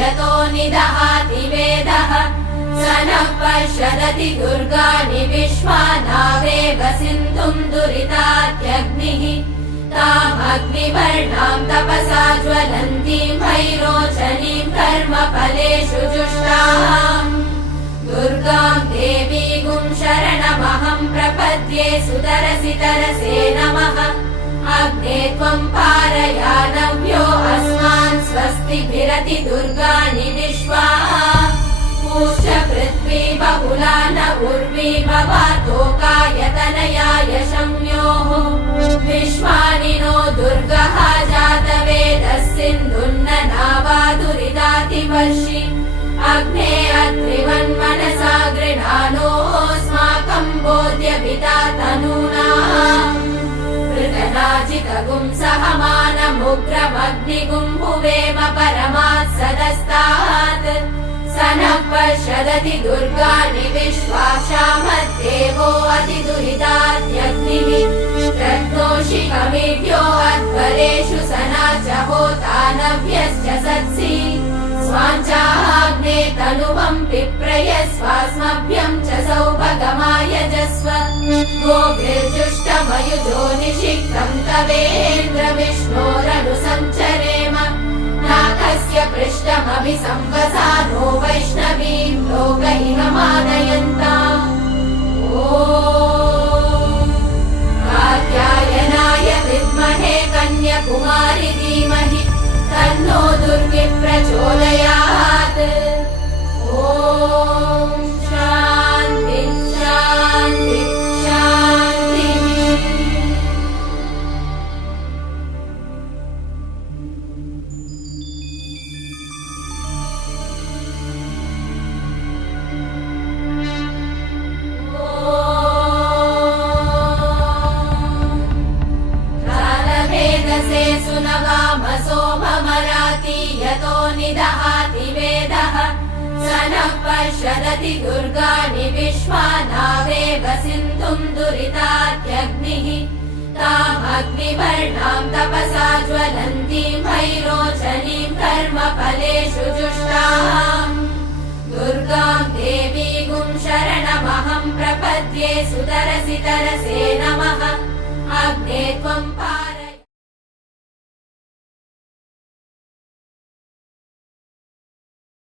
यतो निदहाति वेदः स नः पश्यदति दुर्गाणि विश्वानावेव सिन्धुम् दुरितात्यग्निः तामग्निवर्णाम् तपसा ज्वलन्तीम् भैरोचनीम् कर्मफलेषु जुष्टाम् दुर्गाम् देवीगुम् शरणमहम् प्रपद्ये सुतरसि तरसे नमः अग्ने त्वम् पारयानव्यो अस्मान् स्वस्तिभिरति दुर्गाणि विश्वा पूश्च पृथ्वी बहुला न उर्वी भवातोकायतनयाय शम्योः विश्वानि नो दुर्गः जातवेदः सिन्धुन्न नावा दुरितातिवर्षि अग्ने अत्रिवन्मनसा गृणानोऽस्माकम् बोध्यभिता तनूना पृतनाजितगुम् सहमानमुग्रमग्निगुम् भुवेम परमात् सदस्तात् स नः पश्यदति दुर्गाणि विश्वाक्षामद्देवो अतिदुरितात्यग्निः रत्नोषिकमिड्यो अध्वरेषु सना च होतानव्यश्च सत्सि स्वाञ्चाग्ने तनुवम् पिप्रयस्वास्मभ्यम् च सौभगमायजस्व गोभिर्जुष्टमयुजो निषिक्तम् तवेन्द्र विष्णोरनुसञ्चरेम नाथस्य पृष्ठमभिसंवसानो वैष्णवीम् लोक इह मानयन्ताम् ॐ कात्यायनाय विद्महे कन्याकुमारि धीमहि तन्नो दुर्गे प्रचोदयात् ॐ शान्ति शान्ति शान्तिः कालभेदसे सुनवामसो भमराति यतो निदहाति वेदः स नः पश्यदति दुर्गाणि विश्वानावेव सिन्धुम् दुरितात्यग्निः तामग्निवर्णाम् तपसा ज्वलन्तीम् भैरोचनीम् कर्मफलेषु जुष्टाम् दुर्गाम् देवीगुम् शरणमहम् प्रपद्ये सुतरसि तरसे नमः अग्ने त्वम्